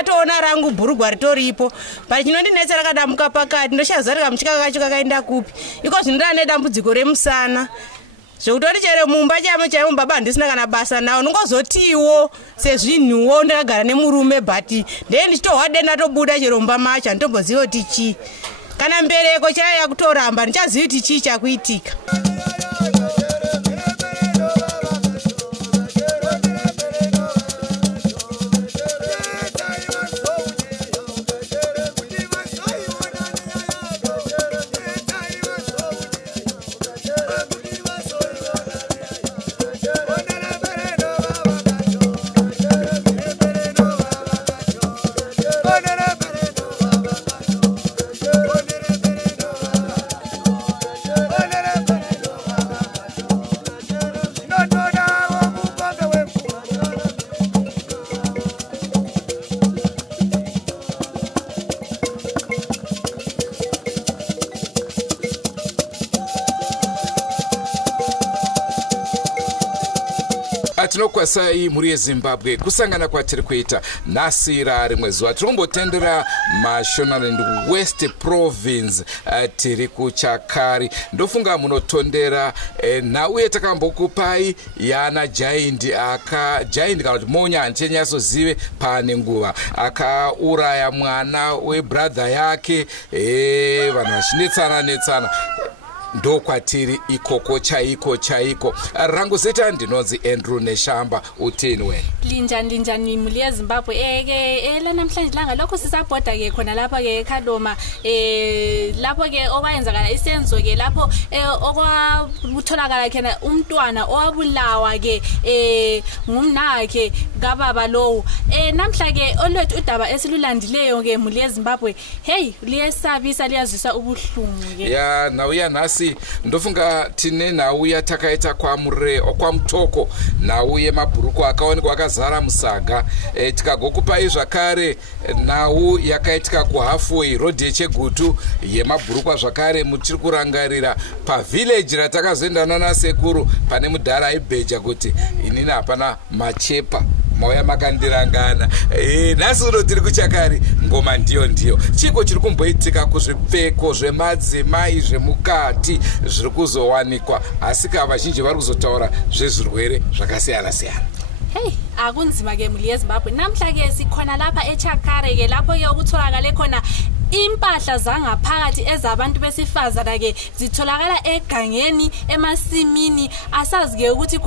ndakatoona rangu bhurugwa ritoripo pachinondinetsa rakadamuka pakati ndochaziva kamuchika kacho kakaenda kupi iko zvinodana nedambudziko remusana zvekutori chero mumba chaivo baba handisina kana basa nawo nongozotiwo sezvinhuwo ndakagara nemurume but ndee ndichitohwa denda tobuda chero mumba macho handitomboziva kuti chii kana mbereko chaiya kutoramba ndichazivi kuti chii chakuitika. Tinokwasai muri yeZimbabwe kusangana kwatiri kuita nhasi rimwe zuva tinombotendera Mashonaland West Province tiri kuChakari ndofunga munotondera nhau yatakambokupai yana Giant Giant kana kuti Monya handichenyatsozive pane nguva akauraya mwana webrother yake vanhu vachinetsana ndokwatiri ikoko chaiko rangu zita ndinonzi Andrew Neshamba utini wena linjani muli yeZimbabwe la namhlanje langa lokho sisabhoda ke khona lapha ke eKhaloma lapho ke okwayenzakala isenzo ke lapho okwatholakala khona umntwana owabulawa ke ngumnakhe kababa lowo namhla ke olwethu udaba esilulandileyo ke muli yeZimbabwe hey liyesabisa liyazisa ubuhlungu ke ya nauya nasi ndofunga tine nhau yatakaita kwamutoko nhau yemabhuruku akaonekwa akazara musaga tikagokupai zvakare nhau yakaitika kuHalfway road yeChegutu yemabhuruku zvakare mutiri kurangarira pavillage ratakazoendana nasekuru pane mudhara aibheja kuti inini hapana machepa mauya makandirangana nhasi uno tiri kuChakari ngoma ndiyo chiko chiri kumboitika kuzvipfeko zvemadzimai zvemukati zviri kuzowanikwa asi vazhinji vari kuzotaura zvezvirwere zvakasiyana hey akunzima ke muli yeZimbabwe namhla ke sikhona lapha eChakari ke lapho ke ukutholakala khona impahla zangaphakathi ezabantu besifazana ke zitholakala egangeni emasimini asazi ke ukuthi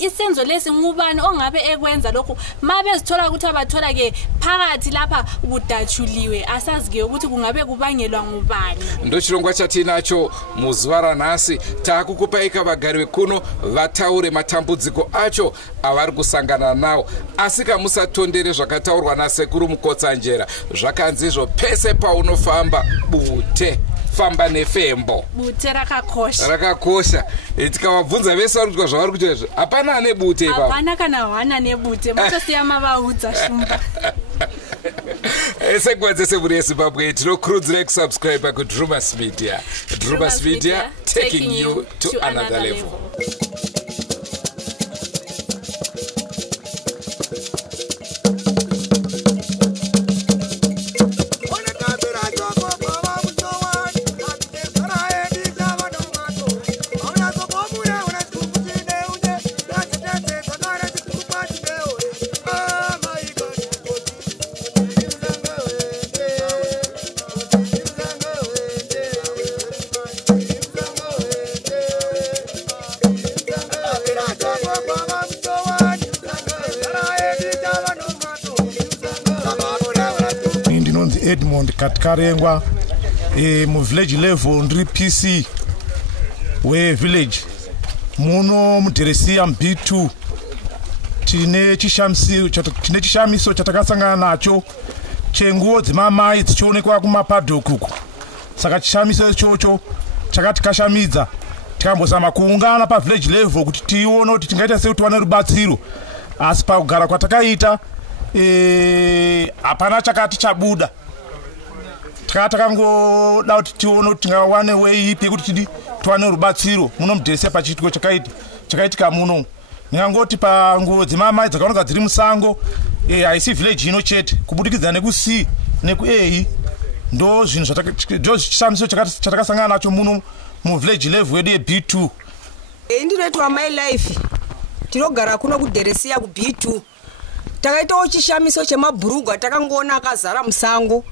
isenzo lesi ngubani ongabe ekwenza lokho mabe zithola ukuthi abathola ke phakathi lapha kudatshuliwe asazi ke ukuthi kungabe kubangelwa ngubani ndochirongwa chatinacho muzuva ranhasi takukupaika vagari vekuno vataure matambudziko acho avari kusangana nawo asi kamusatondere zvakataurwa nasekuru Mukotsanjera zvakanzizvo pese paunofamba bute famba nefembo bute rakakosha tikavabvunza vese vari kutwa zvavari kuita hapana ane bute ipapo hapana kana hwana nebute mutosiya mavaudza shumba senguva dzese muri yeZimbabwe tinokurudzirai kusubscribe kuDrumas Media. Drumas Media taking you to another level. Edmond Katkarengwa mu village level ndiri PC we village muno muDheresiya B2 tine chishamiso chatakasangana nacho chenguo dzimamai dzichionekwa kumapadhokuku saka chishamiso ichocho chakatikashamidza tikambozama kuungana pa village level kuti tione kuti tingaita sei kuti wane rubatsiro asi pakugara kwatakaita hapana chakati chabuda takangoda kuti tione kuti tingawane way ipi yekuti tiwane rubatsiro muno muDheresiya pachitiko chakaitika muno ndingangoti panguo dzimamai dzakaoneka dziri musango haisi village ino chete kubudikidza neku-C neku-A ndo zvinhu ndo chishamiso chatakasangana nacho muno muvillage level yedu ye-B2. Ndinoitwa my life tinogara kuno kuDheresia ku-B2 takaitawo chishamiso chemabhurugwa takangoona akazara musango.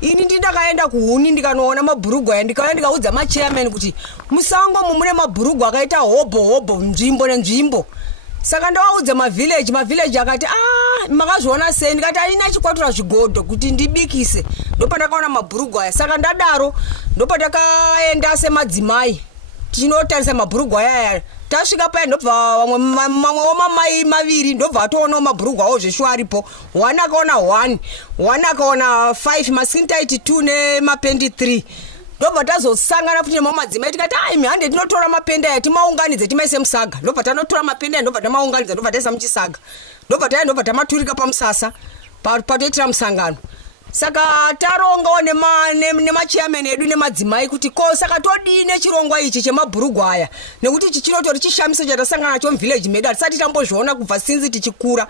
Ini ndakaenda kuHuni ndikanoona mabhurugwa aya ndikauya ndikaudza machairman kuti musango mune mabhurugwa akaita hobho nzvimbo nenzvimbo. Saka ndavaudza mavillage akati makazviona sei? Ndikati aina chikwatura zvigodho kuti ndibikise. Ndopandakaona mabhurugwa aya. Saka ndadaro ndopandakaenda semadzimai tinotarisa mabhurugwa aya. Tasvika paya ndobva mamwe wamamai maviri ndobva atoona mabhurugwa awo zveshu aripo. One akaona 1, one akaona 5, maskintaiti 2 nemapendi 3. Ndobva tazosangana futi nemamadzimai tikati mihande tinotora mapenda aya timaunganidze timaise musaga. Ndobva tanotora mapenda aya ndobva tamaunganidza ndobva taisa muchisaga. Ndobva tamaturika pamusasa patoitira musangano. Saka tarongawo nemachairman edu nemadzimai kuti saka todine chirongwa ichi chemabhurugwa aya nekuti ichi chinotori chishamiso chatasangana nacho muvillage medu hatisati tambozviona kubva sinzi tichikura.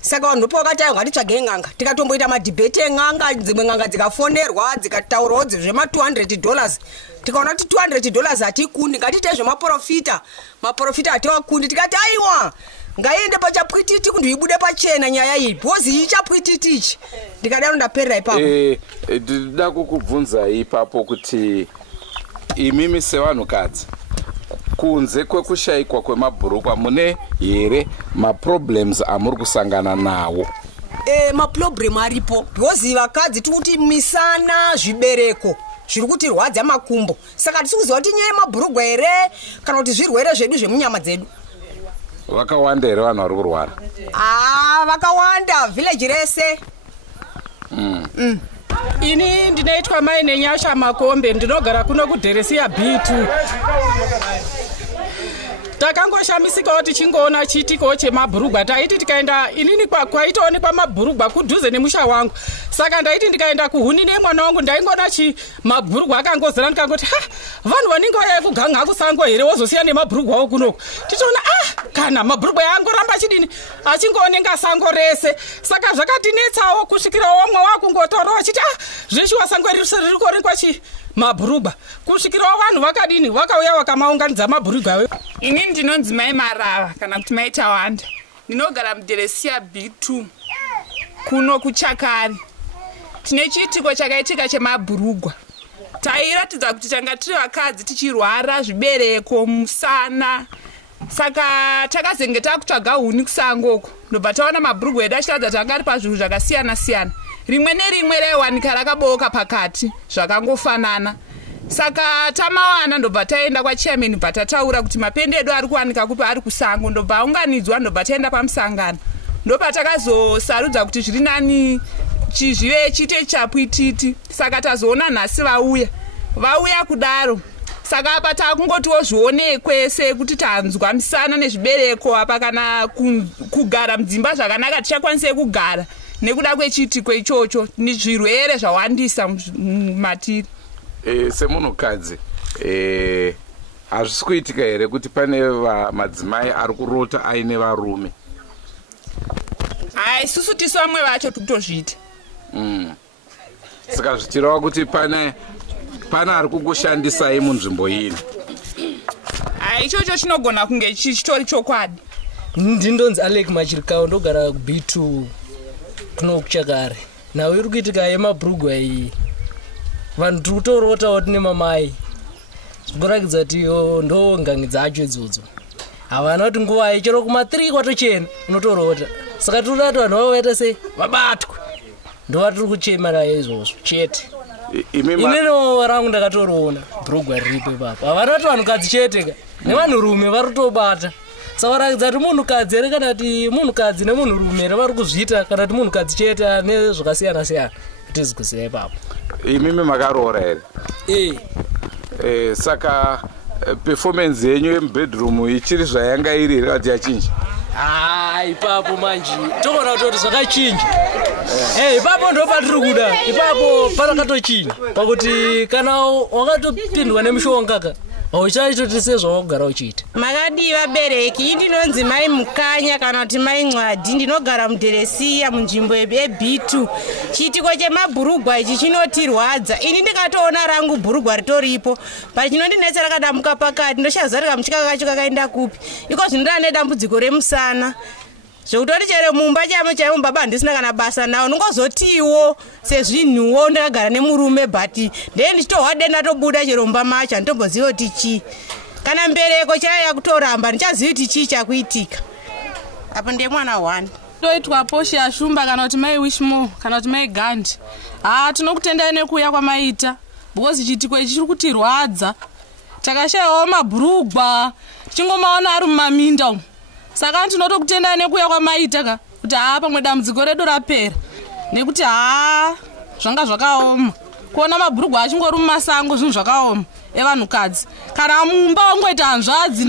Saka vanhu ndopavakati ayo ngatitsvage n'anga tikatomboita madhibheti en'anga dzimwe n'anga dzikafonerwa dzikataurawo zvema$200 tikaona kuti $200 hatikundi ngatite zvemaprofita hatiwakundi tikati aiwa ngaiende pachapwititi kuti ibude pachena nyaya iyi because ichapwititi ichi ndikadaro ndaperera ipapo. Ndida kukubvunza ipapo kuti imimi sevanhukadzi kunze kwekushayikwa kwemabhurukwa mune here maproblems amuri kusangana nawo? Maproblem aripo because vakadzi tikuti misana zvibereko zviri kuti rwadza makumbo. Saka tisi kuziva kuti nyaya yemabhurugwa here kana kuti zvirwere zvedu zvemunyama dzedu. Vakawanda here vanhu vari kurwara? Vakawanda village rese. Ini ndinoitwa mai nenyasha Makombe ndinogara kuno kuDheresia B2. Takangoshamisikawo tichingoona chiitiko chemabhurugwa taiti tikaenda inini kwaitoonekwa mabhurugwa kudhuze nemusha wangu. Saka ndaiti ndikaenda kuHuni nemwana wangu ndaingoona mabhurugwa akangozara ndikangoti vanhu vanenge vauya kuganga kusango here wozosiya nemabhurugwa awo kunoko. Tichiona kana mabhurugwa angoramba achingoonenga sango rese. Saka zvakatinetsawo kusvikirawo wamwe wakungotaurawo achiti zveshuwa sango riri kuonekwa mabhurugwa kusvikirawo vanhu vakadini vakauya vakamaunganidza mabhurugwa awo. Ini ndinonzi Mai Marava kana kuti Mai Tawanda. Ndinogara muDheresia B2 kuno kuChakari. Tine chiitiko chakaitika chemabhurugwa. Tairatidza kuti tanga tiri vakadzi tichirwara zvibereko musana. Saka takazenge takutsvaga huni kusangoko. Ndobva taona mabhurugwa edu achitaridza kuti anga ari pazvinhu zvakasiyana siyana. Rimwe nerimwe raiwanika rakaboka pakati zvakangofanana. Saka tamawana ndobva taenda kwachairman bva tataura kuti mapende edu ari kuwanika kupi ari kusango. Ndobva aunganidzwa ndobva taenda pamusangano. Ndobva takazosarudza kuti zviri nani chizvive chite chapwititi. Saka tazoona nhasi vauya kudaro. Saka apa takungotiwo zvionekwe sekuti tanzwa misana nezvibereko apa kana kugara mudzimba zvakanaka tichakwanise kugara nekuda kwechiitiko ichocho nezvirwere zvawandisa matiri. Semunhukadzi hazvisi kuitika here kuti pane madzimai ari kurota aine varume? Isusu tisu vamwe vacho tikutozviita. Saka zvichireva kuti pane ari kungoshandisai munzvimbo ino? Ichocho chinogona kunge chitori chokwadi. Ndinonzi Alec Machirikao ndogara kuB2 kuno kuChakare. Nawo iri kuitika yemabhurugwa iyi vanhu tiri kutorotawo tine mamai zvikurakidza kuti ndo ngangi dzacho idzodzo havana kuti nguva ichero kuma3 kwatochena unotorota. Saka tiri kuti vanhu vavaita sei vabatwe ndovatiri kuchemera izvozvo chete. Inino rangu ndakatoriona bhurugwa riripo ipapo havana kuti vanhukadzi chete nevanhurume vari kutobata. Saka varakidza kuti munhukadzi here kana kuti munhukadzi nemunhurume here vari kuzviita kana kuti munhukadzi chete nezvakasiyana siyana kuti zikuziva ipapo. Imimi makaroora here? Saka performance yenyu yemubedroom ichiri zvayanga iri here kuti yachinja? Ipapo manje toona kuti zvakachinja. Ipapo ndo patiri kuda ipapo parakatochinja pakuti kana wakatopindwa nemushonga hauchaitoti sezvaugara uchiita. Makadii vabereki, indinonzi mai Mukanya kana kuti mai Nxwadhi, ndinogara muDheresiya munzvimbo yeB2. Chiitiko chemabhurugwa ichi chinotirwadza. Ini ndikatoona rangu bhurugwa ritoripo, pachinondinetsa rakadamuka pakati, ndochazarika muchikaka kacho kakaenda kupi. Iko zvinodana nedambudziko remusana. Zvekutori chero mumba chaivo baba handisina kana basa nawo, nongozotiwo sezvinhuwo ndakagara nemurume, but ndee ndichitohwa denda tobuda chero mumba macho, handitomboziva kuti chii. Kana mbereko chaiya kutoramba, ndichaziva kuti chii chakuitika. Apo ndemwana 1. Toitwa Poshe Ashumba kana kuti mai Wishmore kana kuti mai Gandhi. Tinokutendai nekuuya kwamaita, because chiitiko ichi chiri kutirwadza. Takashayawo mabhurugwa, tichingomaona ari mumaminda umu. Saka tinotokutendai nekuuya kwamaita ka kuti pamwe dambudziko redu rapera, nekuti zvanga zvakaoma kuona mabhurugwa achingori mumasango, zvinhu zvakaoma evanhukadzi. Kana mumba wangoita hanzvadzi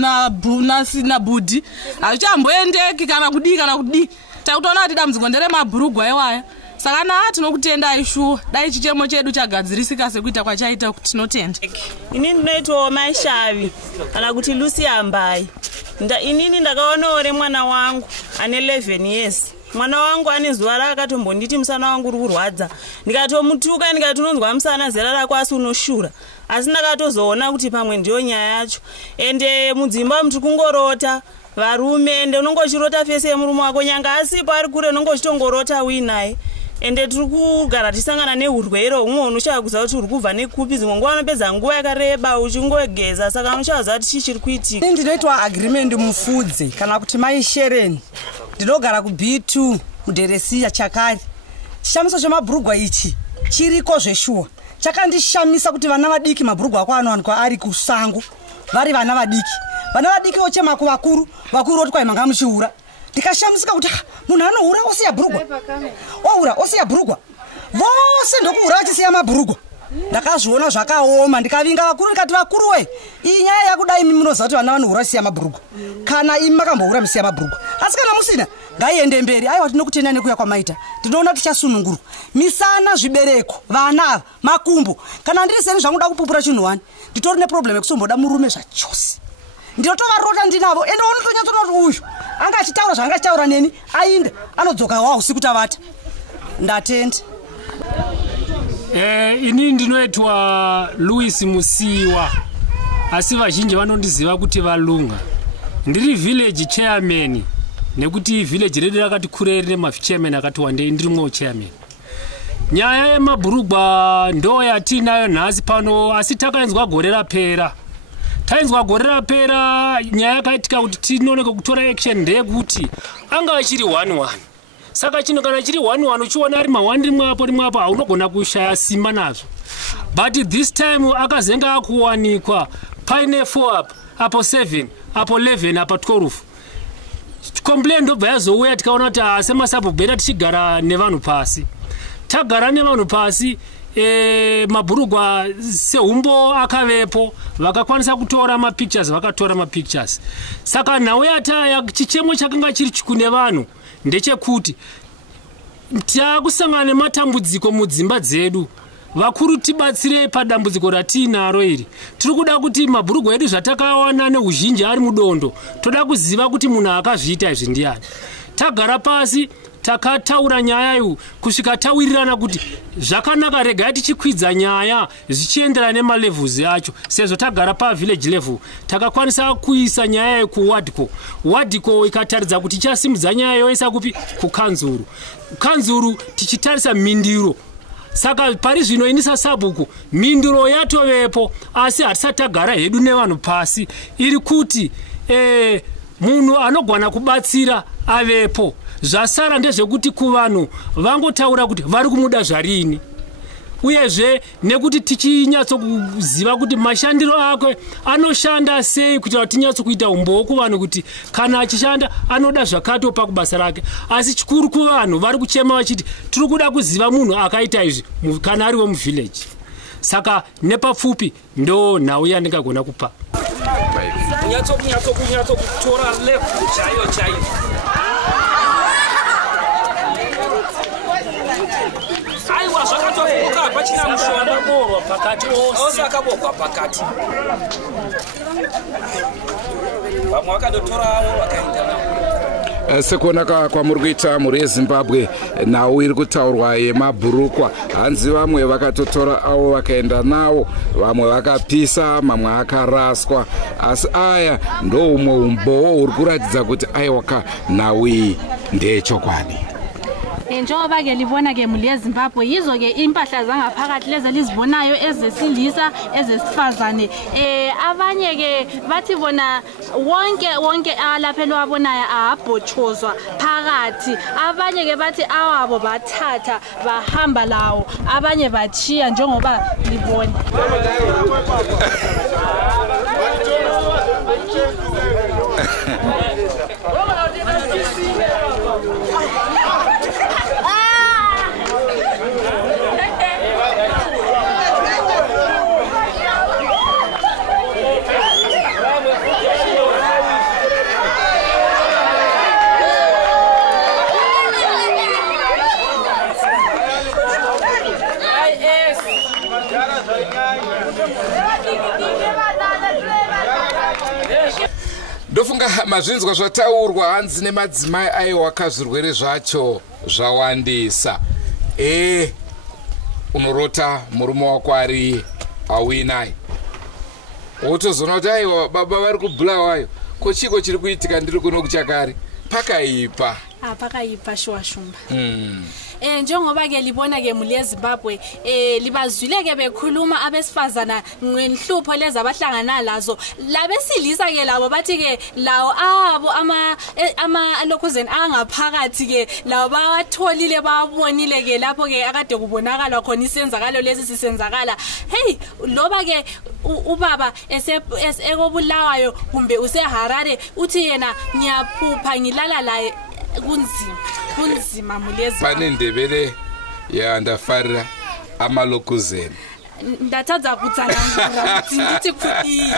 nabhudhi, hazvichamboendeki kana kudii. Takutoona kuti dambudziko nderemabhurugwa iwaya. Saka tinokutendai shuwa, dai chichemo chedu chagadzirisika sekuita kwachaita kuti tinotenda. Ini ndinoitwawo mai Shavi kana kuti Lucy Ambai. Inini ndakaonawo mwana wangu ane 11 years. Mwana wangu ane zuva raakatombonditi musana wangu uri kurwadza. Ndikatomutuka ndikati unonzwa musana zera rako asi unoshura. Asi ndakatozoona kuti pamwe ndiyo nyaya yacho. Ende mudzimba muti kungorota varume, ende unongochirota fese yemurume wako, nyanga asipo ari kure unongochitongorota uinaye. Ende tiri kugara tisangana neurwere humwe unoshaya kuziva kuti uri kubva nekupi, dzimwe nguva unopedza nguva yakareba uchingogeza, saka unoshaya kuti chii chiri kuitika. Ndinoitwa Agreement Mufudze kana kuti mai Shereni, ndinogara kuB2 muDheresiya Chakari. Chishamiso chemabhurugwa ichi chiriko zveshuwa. Chakandishamisa kuti vana vadiki mabhurugwa ako anowanikwa ari kusango, vari vana vadiki. Vana vadiki ochema kuvakuru, vakuru oti kwai manga muchiura. Ndikashamisika kuti munhu anohura osiya bhurugwa. Ohura osiya bhurugwa. Vose ndokuhura vachisiya mabhurugwa. Ndakazviona zvakaoma, ndikavinga vakuru ndikati vakuru we, iyi nyaya yakudai imi munoziva kuti vana vanohura vachisiya mabhurugwa. Kana imi makambohura musiya mabhurugwa. Asi kana musina, ngaiende mberi. Aiwa tinokutendai nekuuya kwamaita. Tinoona tichasunungurwa. Misana, zvibereko, vana, makumbo. Kana ndiri seni zvanguda kupupura chinhu wani, nditori neproblem yekusomboda murume zvachose. Ndinotovarota ndinavo, ende unotonyatsoona kuti uyu anga achitaura zvanga achitaura neni, ainde anodzoka usiku tavata. Ndatenda. Ini ndinoitwa Louis Musiwa, asi vazhinji vanondiziva kuti Valunga. Ndiri village chairman, nekuti village redu rakati kurere machairman akati wandei ndirimwo chairman. Nyaya yemabhurugwa ndo yatinayo nhasi pano, asi takainzwa gore rapera. Tainzwa gore rapera, nyaya yakaitika kuti tinooneka kutora action ndeyekuti anga achiri 1-1. Saka chino kana chiri 1-1 uchiona ari mawandi rimwe apo haunogona kushaya simba nazvo. But this time akazenga akuwanikwa paine 4 apo 7 apo 11 apo 12. Complain ndobva yazouya tikaona kuti semasabhubhera tichigara nevanhu pasi. Tagara nevanhu pasi, mabhurugwa sehumbo akavepo, vakakwanisa kutora mapictures, vakatora mapictures. Saka nhau yataya chichemo chakanga chiri chikune vanhu ndechekuti takusangana nematambudziko mudzimba dzedu. Vakuru tibatsire padambudziko ratinaro iri. Tiri kuda kuti mabhurugwa edu zvatakawana neuzhinji ari mudondo, toda kuziva kuti munhu akazviita izvi ndiani. Tagara pasi takataura nyaya iyo kusvika tawirirana kuti zvakanaka regai tichikwidza nyaya zvichienderana nemalevels acho. Sezvo tagara pavillage level takakwanisa kuisa nyaya iyo kuwadco. Wadco ikataridza kuti ichasimudza nyaya yoisa kupi kukanzuru. Kanzuru tichitarisa mindiro. Saka pari zvino inisa sabhuku mindiro yatovepo, asi hatisati tagara hedu nevanhu pasi iri kuti munhu anogwana kubatsira avepo. Zvasara ndezvekuti kuvanhu vangotaura kuti vari kumuda zvarini. Uyezve nekuti tichinyatsokuziva kuti mashandiro akwe anoshanda sei kuitira kuti tinyatsokuita umboo kuvanhu kuti kana achishanda anoda zvakatopa kubasa rake. Asi chikuru kuvanhu vari kuchema vachiti tiri kuda kuziva munhu akaita izvi kana ari wemuvillage. Saka nepapfupi ndo nhau yandingagona kupa. Kunyatsokutora level chaiyo. Aiwa zvakatovuka achina mushonga borwa pakati ose akabogwa pakati vamwe vakadotorawo vakaenda navo sekuonaka kwamuri kuita mhuri yezimbabwe nhau iri kutaurwa yemabhurukwa hanzi vamwe vakatotora avo vakaenda nawo vamwe vakapisa mamwe akaraswa asi aya ndo umwe umboo uri kuratidza kuti aiwaka nhau iyi ndeyechokwadi njengoba-ke libona-ke muli yezimbabwe yizo-ke impahla zangaphakathi lezi elizibonayo ezesilisa ezesifazane abanye-ke bathi bona wonke alapha eliwabonayo ahabhotshozwa phakathi abanye-ke bathi awabo bathatha bahamba lawo abanye bachiya njengoba libona ndofunga mazvinzwa zvataurwa hanzi nemadzimai aiwaka zvirwere zvacho zvawandisa unorota murume wako ari awinai wotozoona kuti aiwa baba vari kubhulawayo ko chiko chiri kuitika ndiri kuno kuchakari pakaipa pakaipa shwashumba njengoba-ke libona-ke muli yezimbabwe libazwile-ke bekhuluma abesifazana ngenhlupho lezi abahlangana lazo labesilisa-ke labo bathi-ke lawo abo alokhuzeni angaphakathi-ke labo bawatholile bawabonile-ke lapho-ke akade kubonakala khona isenzakalo lesi sisenzakala heyi loba-ke ubaba ekobulawayo kumbe useharare uthi yena ngiyaphupha ngilala laye kunzima muli yezimbabwe pane ndebele yandafarira amalokuzeni ndatadza kutsanangura kuti nditi kudii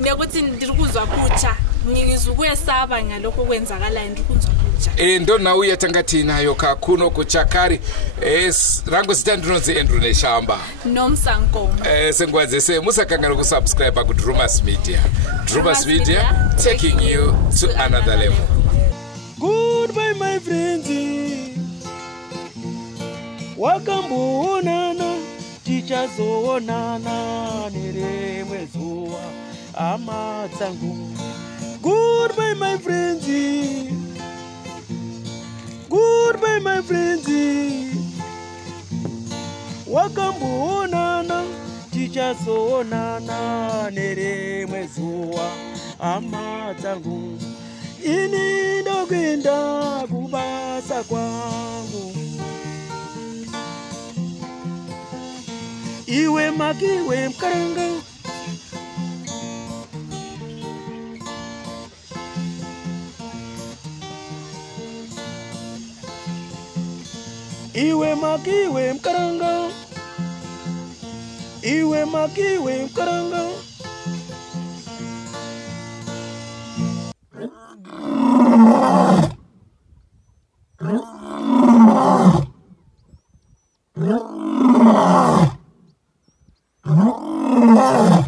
nekuti ndiri kuzwa kutsha ngizukuyesaba ngalokho kwenzakalayo ndiri kuzwa kutsha ndo nhau yatanga tiinayo kakuno kuchakari rangu zita ndinonzi Andrew Neshamba nomsankomo senguva dzese musakangana kusubscribe kuDrumas Media. Drumas Media taking you to another level. Goodbye my friends, wakamboonana tichazoonana nerimwe zuva hama dzangu. Goodbye my friends, goodbye my friends, wakamboonana tichazoonana nerimwe zuva hama dzangu. Ini ndokwenda kubasa kwangu, iwe makiwe mkaranga, iwe makiwe mkaranga, iwe makiwe mkaranga. Oh